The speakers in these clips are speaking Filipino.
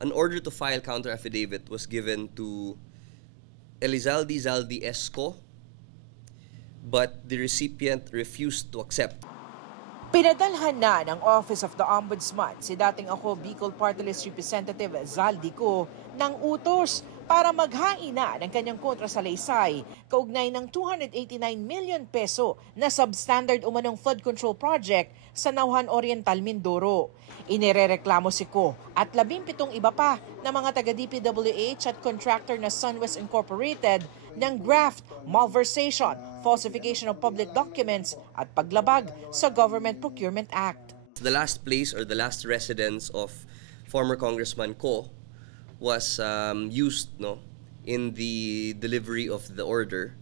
an order to file counter affidavit was given to Elizalde Zaldi Esco, but the recipient refused to accept. Pinadalhan na ng Office of the Ombudsman si dating ako Bicol Party List Representative Zaldico ng utos para maghain na ng kanyang kontrasalaysay kaugnay ng 289 million peso na substandard umanong flood control project sa Nauhan Oriental, Mindoro. Inirereklamo si Ko at 17 iba pa na mga taga-DPWH at contractor na Sunwest Incorporated ng graft, malversation, falsification of public documents at paglabag sa Government Procurement Act. The last place or the last residence of former Congressman Ko was used in the delivery of the order,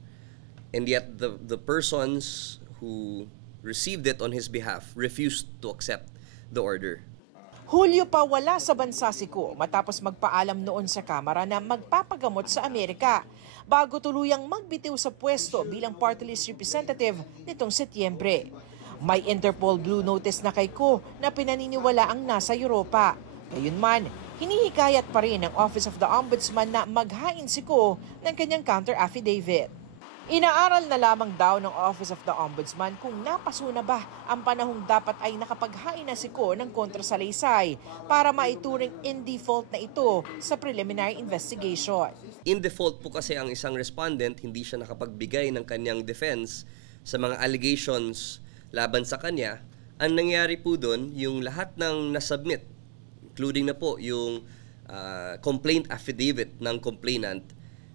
and yet the persons who received it on his behalf refused to accept the order. Hulyo pa wala sa bansa si Ko matapos magpaalam noon sa Kamara na magpapagamot sa Amerika bago tuluyang magbitiw sa pwesto bilang party list representative nitong Setyembre. May Interpol Blue Notice na kay Ko na pinaniniwala ang nasa Europa. Gayunman, hinihikayat pa rin ng Office of the Ombudsman na maghain si Ko ng kanyang counter affidavit. Inaaral na lamang daw ng Office of the Ombudsman kung napaso na ba ang panahong dapat ay nakapaghain na si Ko ng kontrasalaysay para maituring in default na ito sa preliminary investigation. In default po kasi ang isang respondent, hindi siya nakapagbigay ng kanyang defense sa mga allegations laban sa kanya. Ang nangyari po doon, yung lahat ng nasubmit, including na po yung complaint affidavit ng complainant,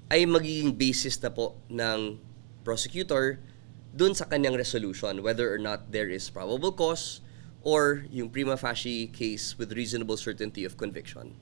ay magiging basis na po ng prosecutor dun sa kanyang resolution, whether or not there is probable cause or yung prima facie case with reasonable certainty of conviction.